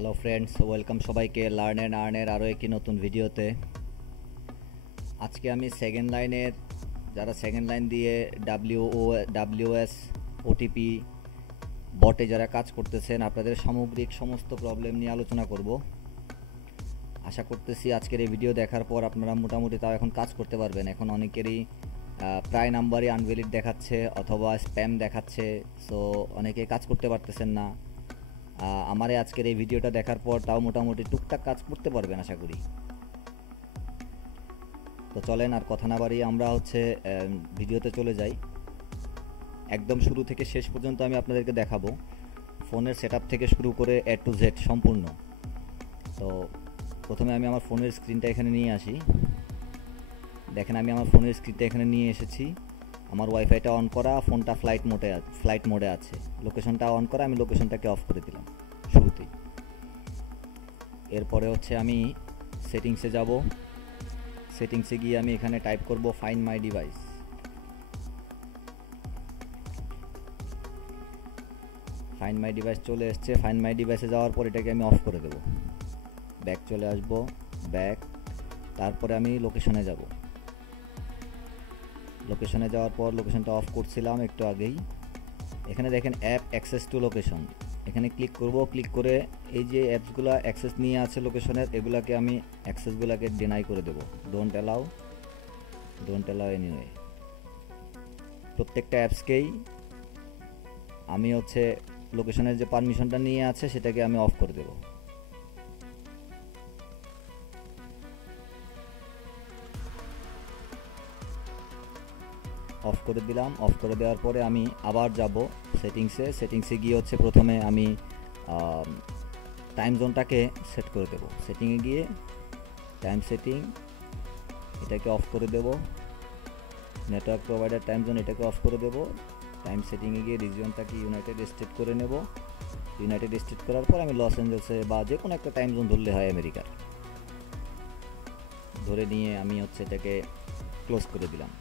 Hello friends, welcome সবাইকে learn and আর্নের আরও একটি নতুন ভিডিওতে। আজকে আমি সেকেন্ড লাইনের যারা সেকেন্ড লাইন দিয়ে ডাব্লিউএস ওটিপি বটে যারা কাজ করতেছেন আপনাদের সামগ্রিক সমস্ত প্রবলেম নিয়ে আলোচনা করব। আশা করতেছি আজকের এই ভিডিও দেখার পর আপনারা মোটামুটি তাও এখন কাজ করতে পারবেন। এখন অনেকেরই প্রায় নাম্বারই আনভ্যালিড দেখাচ্ছে অথবা স্প্যাম দেখাচ্ছে, সো অনেকে কাজ করতে পারতেছেন না। আমার আজকের এই ভিডিওটা দেখার পর তাও মোটামুটি টুকটাক কাজ করতে পারবেন আশা করি। তো চলেন আর কথা না বাড়িয়ে আমরা ভিডিওতে চলে যাই। একদম শুরু থেকে শেষ পর্যন্ত আমি আপনাদেরকে দেখাবো, ফোনের সেটআপ থেকে শুরু করে এ টু জেড সম্পূর্ণ। তো প্রথমে আমি আমার ফোনের স্ক্রিনটা এখানে নিয়ে আসি। দেখেন আমি আমার ফোনের স্ক্রিনটা এখানে নিয়ে এসেছি। আমার ওয়াইফাইটা অন করা, ফোনটা ফ্লাইট মোডে আছে, লোকেশনটা অন করা, আমি লোকেশনটাকে অফ করে দিলাম শুরুতেই। এরপরে আমি সেটিংসে যাব। সেটিংসে গিয়ে আমি এখানে টাইপ করব find my device. Find my device চলে এসছে। ফাইন্ড মাই ডিভাইসে যাওয়ার পর এটাকে আমি অফ করে দেব। ব্যাক চলে আসবো, ব্যাক। তারপরে আমি লোকেশনে যাব। লোকেশনে যাওয়ার পর লোকেশনটা অফ করছিলাম একটু আগেই। এখানে দেখেন অ্যাপ অ্যাক্সেস টু লোকেশন, এখানে ক্লিক করব। ক্লিক করে এই যে অ্যাপসগুলো অ্যাক্সেস নিয়ে আছে লোকেশনের, এগুলাকে আমি অ্যাক্সেসগুলোকে ডিনাই করে দেব। Don't allow anyway. প্রত্যেকটা অ্যাপসকেই আমি লোকেশনের যে পারমিশনটা নিয়ে আছে সেটাকে আমি অফ করে দেব। অফ করে দিলাম। অফ করে দেওয়ার পরে আমি আবার যাব সেটিংসে গিয়ে প্রথমে আমি টাইম জোনটাকে সেট করে দেব। সেটিংয়ে গিয়ে টাইম সেটিং এটাকে অফ করে দেব। নেটওয়ার্ক প্রোভাইডার টাইম জোন এটাকে অফ করে দেব। টাইম সেটিংয়ে গিয়ে রিজিয়নটাকে ইউনাইটেড স্টেট করে নেব। ইউনাইটেড স্টেট করার পর আমি লস অ্যাঞ্জেলসে বা যে কোনো একটা টাইম জোন ধরলে হয় আমেরিকার, ধরে নিয়ে আমি এটাকে ক্লোজ করে দিলাম।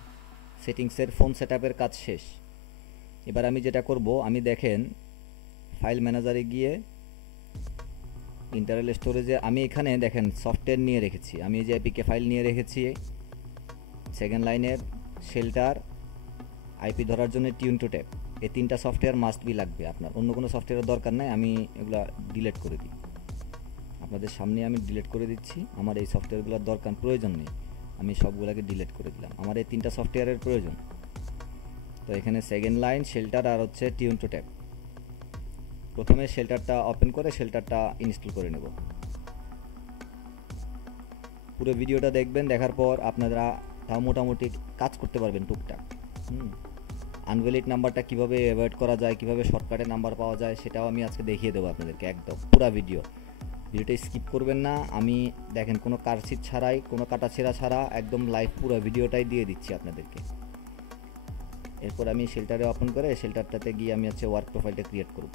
সেটিংসের ফোন সেটআপের কাজ শেষ। এবার আমি যেটা করব, আমি দেখেন ফাইল ম্যানেজারে গিয়ে ইন্টারনাল স্টোরেজে আমি এখানে দেখেন সফটওয়্যার নিয়ে রেখেছি। আমি এই যে এপিকে ফাইল নিয়ে রেখেছি, সেকেন্ড লাইনের শেল্টার, আইপি ধরার জন্য টিউন টু ট্যাপ, এই তিনটা সফটওয়্যার মাস্ট বি লাগবে। আপনার অন্য কোনো সফটওয়্যারের দরকার নাই। আমি এগুলা ডিলিট করে দিই, আপনাদের সামনে আমি ডিলিট করে দিচ্ছি। আমার এই সফটওয়্যারগুলোর দরকার প্রয়োজন নেই, আমি সবগুলোকে ডিলিট করে দিলাম। আমার এই তিনটা সফটওয়্যারের প্রয়োজন। তো এখানে সেকেন্ড লাইন, শেল্টার আর টিউন টু ট্যাপ। প্রথমে শেল্টারটা ওপেন করে শেল্টারটা ইনস্টল করে নেব। পুরো ভিডিওটা দেখবেন, দেখার পর আপনারা তাও মোটামুটি কাজ করতে পারবেন টুকটাক। আনভ্যালিড নাম্বারটা কীভাবে অ্যাভয়েড করা যায়, কীভাবে শর্টকাটে নাম্বার পাওয়া যায়, সেটাও আমি আজকে দেখিয়ে দেবো আপনাদেরকে। একদম পুরো ভিডিওটা স্কিপ করবেন না। আমি দেখেন কোনো কারসিট ছাড়াই, কোনো কাটাছেঁড়া ছাড়া একদম লাইভ পুরো ভিডিওটাই দিয়ে দিচ্ছি আপনাদেরকে। এরপর আমি শেল্টারে ওপেন করে শেল্টারটাতে গিয়ে আমি ওয়ার্ক প্রোফাইলটা ক্রিয়েট করব।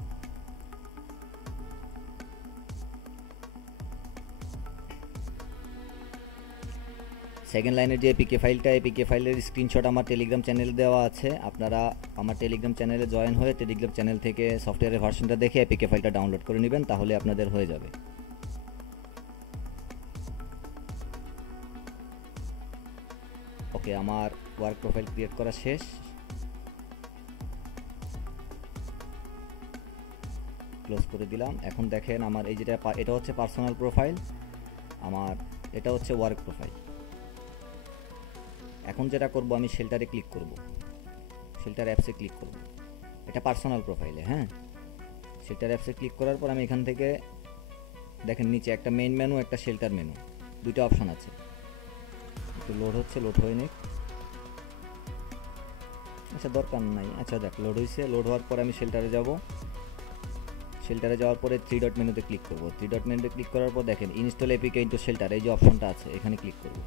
সেকেন্ড লাইনের যে এপিকে ফাইলের স্ক্রিনশট আমার টেলিগ্রাম চ্যানেলে দেওয়া আছে। আপনারা আমার টেলিগ্রাম চ্যানেলে জয়েন হয়ে টেলিগ্রাম চ্যানেল থেকে সফটওয়্যারের ভার্সনটা দেখে এপিকে ফাইলটা ডাউনলোড করে নেবেন, তাহলে আপনাদের হয়ে যাবে। ওকে, আমার ওয়ার্ক প্রোফাইল ক্রিয়েট করা শেষ। ক্লোজ করে দিলাম। এখন দেখেন আমার এই যেটা, এটা পার্সোনাল প্রোফাইল, আমার এটা ওয়ার্ক প্রোফাইল। এখন যেটা করব, আমি শেল্টারে ক্লিক করব, শেল্টার অ্যাপসে ক্লিক করব। এটা পার্সোনাল প্রোফাইলে, হ্যাঁ। শেল্টার অ্যাপসে ক্লিক করার পর আমি এখান থেকে দেখেন নিচে একটা মেইন মেনু, একটা শেল্টার মেনু, দুইটা অপশন আছে। একটু লোড হয়ে নিক। আচ্ছা, দরকার নাই। আচ্ছা যাক, লোড হয়েছে। লোড হওয়ার পর আমি শেল্টারে যাব। শেল্টারে যাওয়ার পরে 3 ডট মেনুতে ক্লিক করব। 3 ডট মেনুতে ক্লিক করার পর দেখেন ইনস্টল এপিকে ইনটু শেল্টার, এই যে অপশনটা আছে, এখানে ক্লিক করব।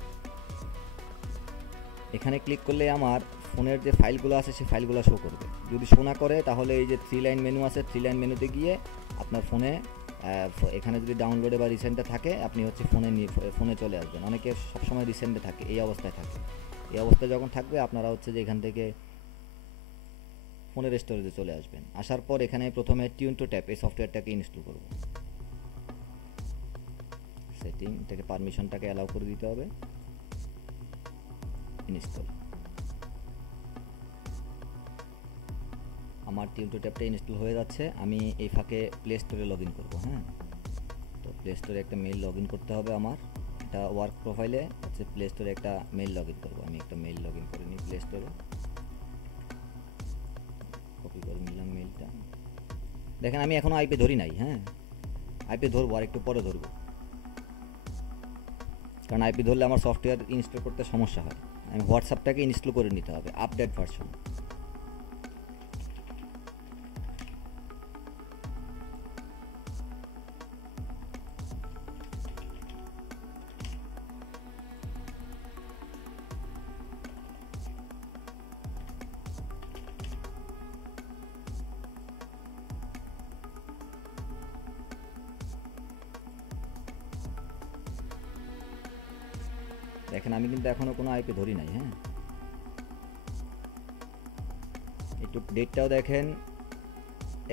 এখানে ক্লিক করলে আমার ফোনের যে ফাইলগুলো আছে সেই ফাইলগুলো শো করবে। যদি শো না করে তাহলে এই যে 3 লাইন মেনু আছে, 3 লাইন মেনুতে গিয়ে আপনার ফোনে এখানে যদি ডাউনলোডে বা রিসেন্টে থাকে, আপনি ফোনে চলে আসবেন। অনেকে সবসময় রিসেন্টে থাকে, এই অবস্থায় থাকে। এই অবস্থায় যখন থাকবে আপনারা যে এখান থেকে ফোনের স্টোরেজে চলে আসবেন। আসার পর এখানে প্রথমে টিউন টু ট্যাপ এই সফটওয়্যারটাকে ইনস্টল করব। সেটিং, এটাকে পারমিশনটাকে অ্যালাউ করে দিতে হবে। ইনস্টল। আমার টিউটো ট্যাবটা ইনস্টল হয়ে যাচ্ছে। আমি এই ফাঁকে প্লে স্টোরে লগ ইন করবো। হ্যাঁ, তো প্লে স্টোরে একটা মেইল লগ ইন করতে হবে আমার। এটা ওয়ার্ক প্রোফাইলে হচ্ছে প্লে স্টোরে একটা মেইল লগ ইন করবো। আমি একটা মেইল লগ ইন করে নিই প্লে স্টোরে, কপি করে নিলাম মেইলটা। দেখেন আমি এখনও আইপি ধরি নাই। হ্যাঁ, আইপি ধরবো, আর একটু পরে ধরবো, কারণ আইপি ধরলে আমার সফটওয়্যার ইনস্টল করতে সমস্যা হয়। আমি হোয়াটসঅ্যাপটাকে ইনস্টল করে নিতে হবে, আপডেট ভার্সন। দেখেন আমি কিন্তু এখনও কোনো আইপি ধরি নাই। হ্যাঁ, একটু ডেটটাও দেখেন,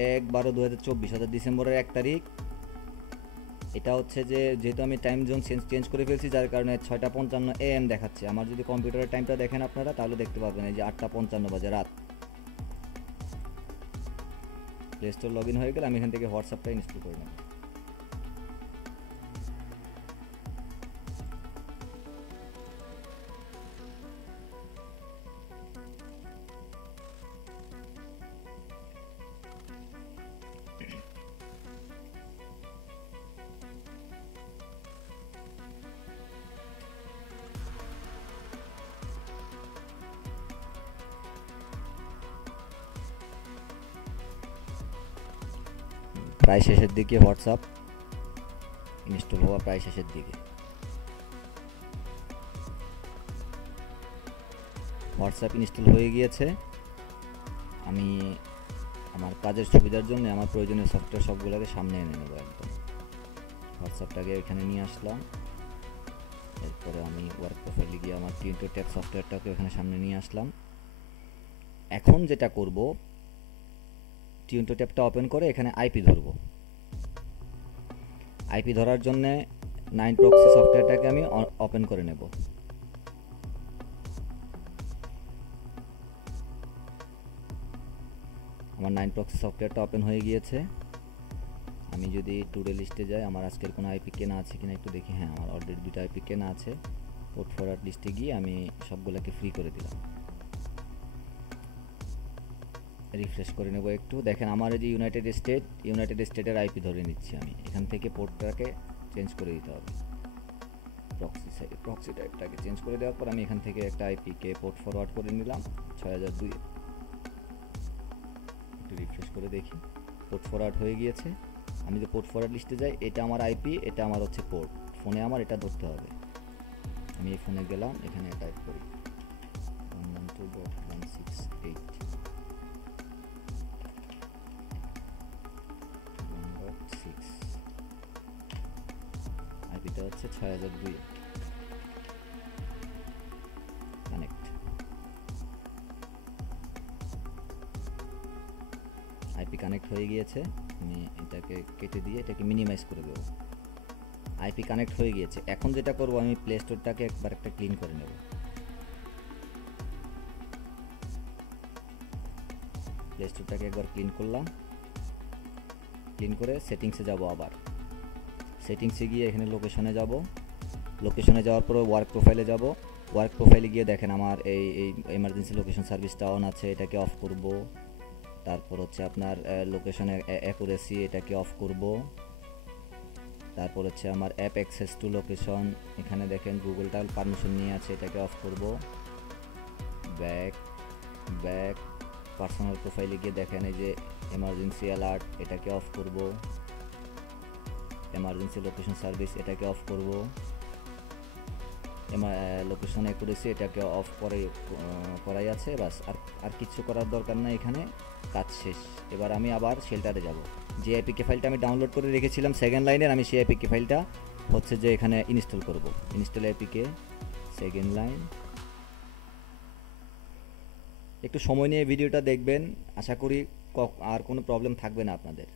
1/12/2024, অর্থাৎ ডিসেম্বরের 1 তারিখ। এটা হচ্ছে যে যেহেতু আমি টাইম জোন চেঞ্জ করে ফেলছি, যার কারণে 6:55 AM দেখাচ্ছে। আমার যদি কম্পিউটারের টাইমটা দেখেন আপনারা, তাহলে দেখতে পাবেন এই যে 8:55 বাজে রাত। প্লে স্টোর লগ ইন হয়ে গেলে আমি এখান থেকে হোয়াটসঅ্যাপটা ইনস্টল করে নেব। প্রায় শেষের দিকে, হোয়াটসঅ্যাপ ইনস্টল হওয়া প্রায় শেষের দিকে। হোয়াটসঅ্যাপ ইনস্টল হয়ে গিয়েছে। আমি আমার কাজের সুবিধার জন্য আমার প্রয়োজনীয় সফটওয়্যার সবগুলোকে সামনে এনে নেব। একদম হোয়াটসঅ্যাপটাকে এখানে নিয়ে আসলাম। এরপরে আমি ওয়ার্ক প্রোফাইলে গিয়ে আমার টিউটো ট্যাব সফটওয়্যারটাকে এখানে সামনে নিয়ে আসলাম। এখন যেটা করব, টিউটো ট্যাবটা ওপেন করে এখানে আইপি ধরব। আইপি ধরার জন্য 9 প্রক্সি সফটওয়্যারটাকে আমি ওপেন করে নেব। আমার 9 প্রক্সি সফটওয়্যারটা ওপেন হয়ে গিয়েছে। আমি যদি টুডে লিস্টে যাই, আমার আজকের কোনো আইপি কেনা আছে কিনা একটু দেখি। হ্যাঁ, আমার অলরেডি 2টা আইপি কেনা আছে। পোর্ট ফরওয়ার্ড লিস্টে গিয়ে আমি সবগুলোকে ফ্রি করে দিলাম। রিফ্রেশ করে নেব একটু। দেখেন আমার এই যে ইউনাইটেড স্টেটের আইপি ধরে নিচ্ছি আমি। এখান থেকে পোর্টটাকে চেঞ্জ করে দিতে হবে। প্রক্সি টাইপটাকে চেঞ্জ করে দেওয়ার পর আমি এখান থেকে একটা আইপিকে পোর্ট ফরওয়ার্ড করে নিলাম 6002। একটু রিফ্রেশ করে দেখি, পোর্ট ফরওয়ার্ড হয়ে গিয়েছে। আমি যে পোর্ট ফরওয়ার্ড লিস্টে যাই, এটা আমার আইপি, এটা আমার হচ্ছে পোর্ট। ফোনে আমার এটা ধরতে হবে। আমি এই ফোনে গেলাম, এখানে টাইপ করি 192.168। আইপিটা হচ্ছে 6002। কানেক্ট। আইপি কানেক্ট হয়ে গিয়েছে। আমি এটাকে কেটে দিয়ে এটাকে মিনিমাইজ করে দেবো। আইপি কানেক্ট হয়ে গিয়েছে। এখন যেটা করব, আমি প্লে স্টোরটাকে একবার একটা ক্লিন করে নেব। প্লে স্টোরটাকে একবার ক্লিন করলাম। ক্লিন করে সেটিংসে যাব। আবার সেটিংসে গিয়ে এখানে লোকেশনে যাব। লোকেশনে যাওয়ার পরে ওয়ার্ক প্রোফাইলে যাব। ওয়ার্ক প্রোফাইলে গিয়ে দেখেন আমার এই এমার্জেন্সি লোকেশন সার্ভিসটা অন আছে, এটাকে অফ করব। তারপর হচ্ছে আপনার লোকেশনের অ্যাকুরেসি, এটাকে অফ করব। তারপর হচ্ছে আমার অ্যাপ অ্যাক্সেস টু লোকেশন, এখানে দেখেন গুগলটা পারমিশন নিয়ে আছে, এটাকে অফ করব। ব্যাক পার্সোনাল প্রোফাইলে গিয়ে দেখেন এই যে এমার্জেন্সি অ্যালার্ট, এটাকে অফ করব। এমার্জেন্সি লোকেশন সার্ভিস, এটাকে অফ করব। লোকেশন অ্যাকুরেসি, এটাকে অফ করাই আছে। বাস, আর কিছু করার দরকার নাই, এখানে কাজ শেষ। এবার আমি আবার শেল্টারে যাব। যে এপিকে ফাইলটা আমি ডাউনলোড করে রেখেছিলাম সেকেন্ড লাইনের, আমি সেই এপিকে ফাইলটা হচ্ছে যে এখানে ইনস্টল করব। Install APK second line. একটু সময় নিয়ে ভিডিওটা দেখবেন, আশা করি আর কোনো প্রবলেম থাকবে না আপনাদের।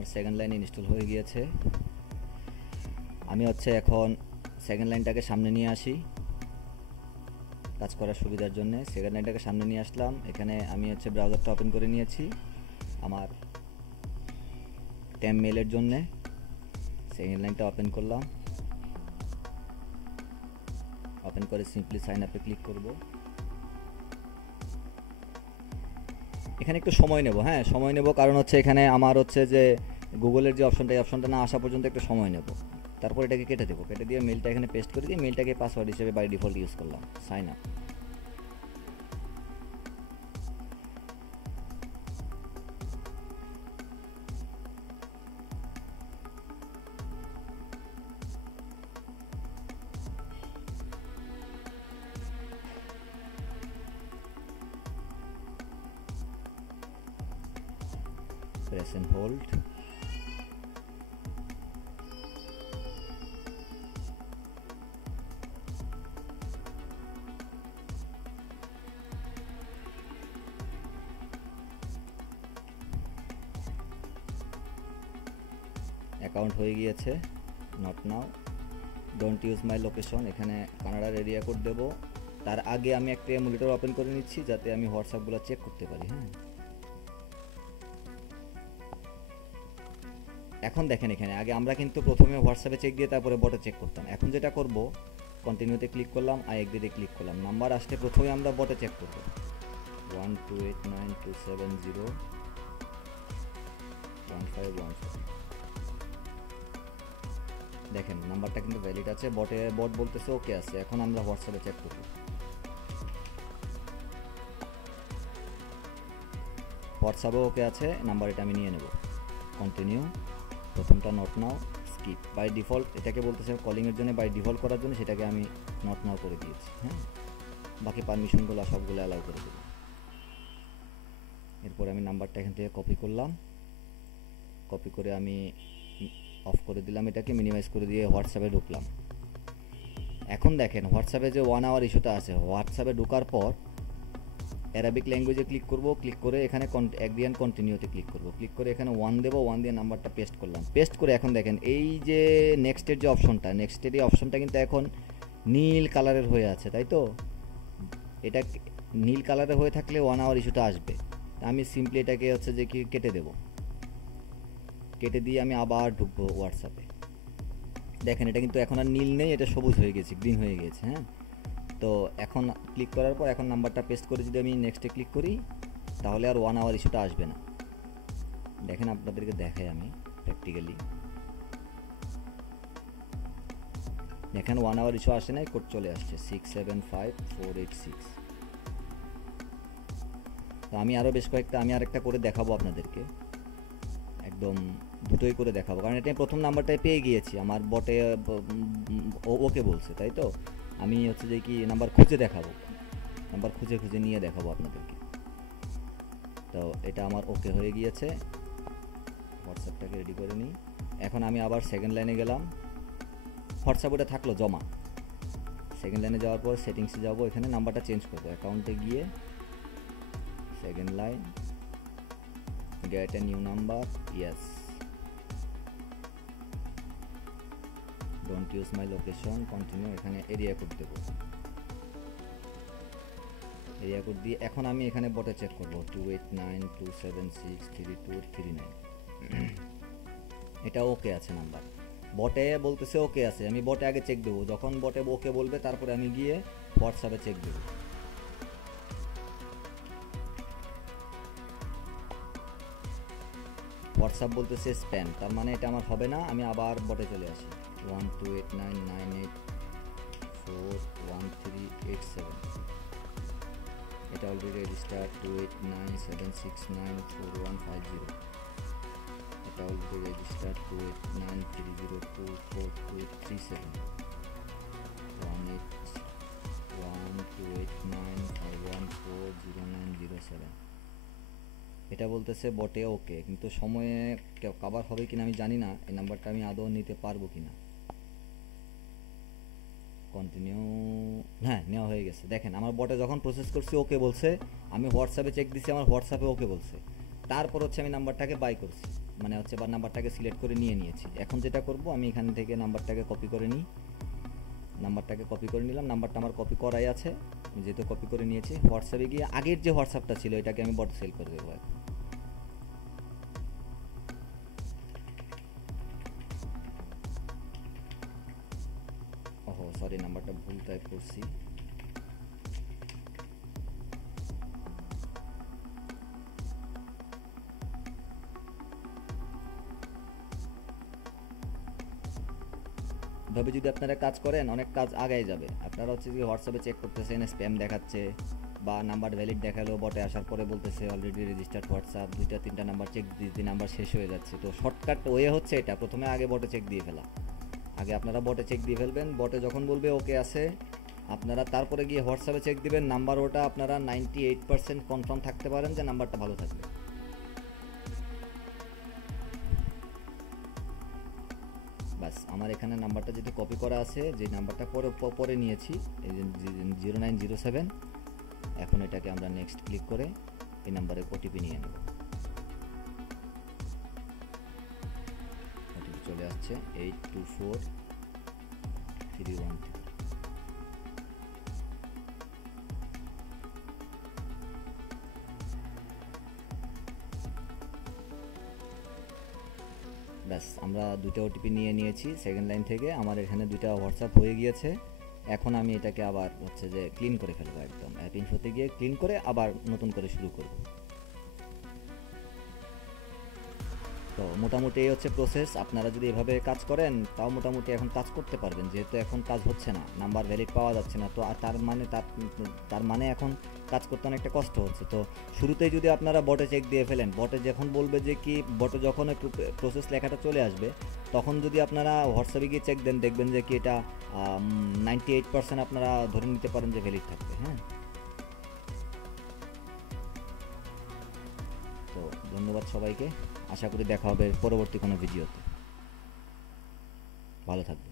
আমার সেকেন্ড লাইন ইনস্টল হয়ে গিয়েছে। আমি হচ্ছে এখন সেকেন্ড লাইনটাকে সামনে নিয়ে আসি কাজ করার সুবিধার জন্য। সেকেন্ড লাইনটাকে সামনে নিয়ে আসলাম। এখানে আমি হচ্ছে ব্রাউজারটা ওপেন করে নিয়েছি আমার ট্যাম মেলের জন্য। সেকেন্ড লাইনটা ওপেন করলাম, ওপেন করে সিম্পলি সাইন আপে ক্লিক করব। এখানে একটু সময় নেব, হ্যাঁ সময় নেব, কারণ হচ্ছে এখানে আমার হচ্ছে যে গুগলের যে অপশনটা, এই অপশনটা না আসা পর্যন্ত একটু সময় নেব। তারপর এটাকে কেটে দেবো, কেটে দিয়ে মেলটা এখানে পেস্ট করে দিয়ে মেলটাকে পাসওয়ার্ড হিসেবে বাই ডিফল্ট ইউজ করলাম, sign up. Press and hold. Account হয়ে গিয়েছে। Not now, don't use my location, এখানে কানাডার এরিয়া কোড দেবো। তার আগে আমি একটা এমুলেটর ওপেন করে নিচ্ছি যাতে আমি হোয়াটসঅ্যাপগুলো চেক করতে পারি। হ্যাঁ, এখন দেখেন এখানে আগে আমরা কিন্তু প্রথমে হোয়াটসঅ্যাপে চেক দিয়ে তারপরে বটে চেক করতাম। এখন যেটা করব, কন্টিনিউতে ক্লিক করলাম, আইএগ্রিতে ক্লিক করলাম। নাম্বার আসলে প্রথমে আমরা বটে চেক করব। 12892701514। দেখেন নাম্বারটা কিন্তু ভ্যালিড আছে, বট বলতেছে ওকে আছে। এখন আমরা হোয়াটসঅ্যাপে চেক করব। হোয়াটসঅ্যাপে ওকে আছে, নাম্বার এটা আমি নিয়ে নেব। কন্টিনিউ, প্রথমটা not now, skip. By default এটাকে বলতেছে কলিংয়ের জন্য, বাই ডিফল্ট করার জন্য সেটাকে আমি নট নাও করে দিয়েছি। হ্যাঁ, বাকি পারমিশনগুলো সবগুলো অ্যালাউ করে দেব। এরপর আমি নাম্বারটা এখান থেকে কপি করলাম, কপি করে আমি অফ করে দিলাম, এটাকে মিনিমাইজ করে দিয়ে হোয়াটসঅ্যাপে ঢুকলাম। এখন দেখেন হোয়াটসঅ্যাপে যে 1 আওয়ার ইস্যুটা আছে, হোয়াটসঅ্যাপে ঢোকার পর অ্যারাবিক ল্যাঙ্গুয়েজে ক্লিক করব, ক্লিক করে এখানে অ্যাগ্রি কন্টিনিউতে ক্লিক করব, ক্লিক করে এখানে 1 দেবো, 1 দিয়ে নাম্বারটা পেস্ট করলাম। পেস্ট করে এখন দেখেন এই যে নেক্সটের যে অপশনটা, নেক্সটের এই অপশনটা কিন্তু এখন নীল কালারের হয়ে আছে, তাই তো? এটা নীল কালারের হয়ে থাকলে 1 আওয়ার ইস্যুটা আসবে। আমি সিম্পলি এটাকে হচ্ছে যে কি কেটে দেব, কেটে দিয়ে আমি আবার ঢুকবো হোয়াটসঅ্যাপে। দেখেন এটা কিন্তু এখন আর নীল নেই, এটা সবুজ হয়ে গেছে, গ্রিন হয়ে গেছে। হ্যাঁ, তো এখন ক্লিক করার পর এখন নাম্বারটা পেস্ট করে যদি আমি নেক্সটে ক্লিক করি তাহলে আর 1 আওয়ার ইস্যুটা আসবে না। দেখেন আপনাদেরকে দেখাই আমি প্র্যাকটিক্যালি। দেখেন 1 আওয়ার ইস্যু আসে নাই, কোড চলে আসছে 675486। তো আমি আরও বেশ কয়েকটা, আমি আরেকটা করে দেখাবো আপনাদেরকে, একদম দুটোই করে দেখাবো, কারণ এটা প্রথম নাম্বারটাই পেয়ে গিয়েছি, আমার বটে ওকে বলছে, তাই তো? আমি হচ্ছে যে কি নাম্বার খুঁজে দেখাবো, নাম্বার খুঁজে খুঁজে নিয়ে দেখাবো আপনাদেরকে। তো এটা আমার ওকে হয়ে গিয়েছে। হোয়াটসঅ্যাপটাকে রেডি করে নিই। এখন আমি আবার সেকেন্ড লাইনে গেলাম, হোয়াটসঅ্যাপ ওটা থাকলো জমা। সেকেন্ড লাইনে যাওয়ার পর সেটিংসে যাব, এখানে নাম্বারটা চেঞ্জ করবো। অ্যাকাউন্টে গিয়ে second line, gate a new number, yes, don't use my location, continue. এখানে এরিয়া কোড দেবো, এরিয়া কোড দিয়ে এখন আমি এখানে বটে চেক করবো 2892763239। এটা ওকে আছে নাম্বার, বটে বলতেছে ওকে আছে। আমি বটে আগে চেক দেবো, যখন বটে ওকে বলবে তারপরে আমি গিয়ে হোয়াটসঅ্যাপে চেক দেবো। হোয়াটসঅ্যাপ বলতেছে স্প্যাম, তার মানে এটা আমার হবে না। আমি আবার বটে চলে আসি, 12899841387। এটা অলরেডি রেজিস্টার 2897694150। এটা অলরেডি রেজিস্টার 2893024237। 1812895140907। এটা বলতেছে বটে ওকে, কিন্তু সময়ে কভার হবে কিনা আমি জানি না, এই নাম্বারটা আমি আদৌ নিতে পারবো কিনা। কন্টিনিউ, হ্যাঁ নেওয়া হয়ে গেছে। দেখেন আমার বটে যখন প্রসেস করছি ওকে বলছে, আমি হোয়াটসঅ্যাপে চেক দিছি, আমার হোয়াটসঅ্যাপে ওকে বলছে, তারপর হচ্ছে আমি নাম্বারটাকে বাই করছি, মানে হচ্ছে বা নাম্বারটাকে সিলেক্ট করে নিয়েছি। এখন যেটা করব, আমি এখান থেকে নাম্বারটাকে কপি করে নিই। নাম্বারটাকে কপি করে নিলাম, নাম্বারটা আমার কপি করাই আছে, যেহেতু কপি করে নিয়েছি। হোয়াটসঅ্যাপে গিয়ে আগের যে হোয়াটসঅ্যাপটা ছিল এটাকে আমি বটে সেল করে দেবো। ওহো সরি, নাম্বারটা ভুল টাইপ করছি। এভাবে যদি আপনারা কাজ করেন অনেক কাজ আগায় যাবে। আপনারা হচ্ছে যে হোয়াটসঅ্যাপে চেক করতেছেন, স্প্যাম দেখাচ্ছে বা নাম্বার ভ্যালিড দেখালো, বটে আসার পরে বলতেছে অলরেডি রেজিস্টার্ড হোয়াটসঅ্যাপ, 2-3টা নাম্বার চেক দিতে নাম্বার শেষ হয়ে যাচ্ছে। তো শর্টকাট ওয়ে হচ্ছে এটা, প্রথমে আগে বটে চেক দিয়ে ফেলা। আগে আপনারা বটে চেক দিয়ে ফেলবেন, বটে যখন বলবে ওকে আছে আপনারা তারপরে গিয়ে হোয়াটসঅ্যাপে চেক দিবেন। নাম্বার ওটা আপনারা 98% কনফার্ম থাকতে পারেন যে নাম্বারটা ভালো থাকবে। বাস আমার এখানে নাম্বারটা যেহেতু কপি করা আছে, যে নাম্বারটা পরে নিয়েছি, এই যে 0907, এখন এটাকে আমরা নেক্সট ক্লিক করে এই নাম্বারে ওটিপি নিয়ে নেব। ওটিপি চলে আসছে 824313। ব্যাস আমরা 2টা ওটিপি নিয়েছি সেকেন্ড লাইন থেকে। আমার এখানে 2টা হোয়াটসঅ্যাপ হয়ে গিয়েছে। এখন আমি এটাকে আবার হচ্ছে যে ক্লিন করে ফেলবো, একদম অ্যাপ ইনফোতে গিয়ে ক্লিন করে আবার নতুন করে শুরু করব। তো মোটামুটি এই হচ্ছে প্রসেস। আপনারা যদি এভাবে কাজ করেন তাও মোটামুটি এখন কাজ করতে পারবেন, যেহেতু এখন কাজ হচ্ছে না, নাম্বার ভ্যালিড পাওয়া যাচ্ছে না। তো তার মানে এখন কাজ করতে অনেকটা কষ্ট হচ্ছে। তো শুরুতেই যদি আপনারা বটে চেক দিয়ে ফেলেন, বটে যখন বলবে যে কি, বটে যখন একটু প্রসেস লেখাটা চলে আসবে, তখন যদি আপনারা হোয়াটসঅ্যাপে গিয়ে চেক দেন, দেখবেন যে কি এটা 98% আপনারা ধরে নিতে পারেন যে ভ্যালিড থাকবে। হ্যাঁ, তো ধন্যবাদ সবাইকে। আশা করি দেখা হবে পরবর্তী কোনো ভিডিওতে। ভালো থাকবেন।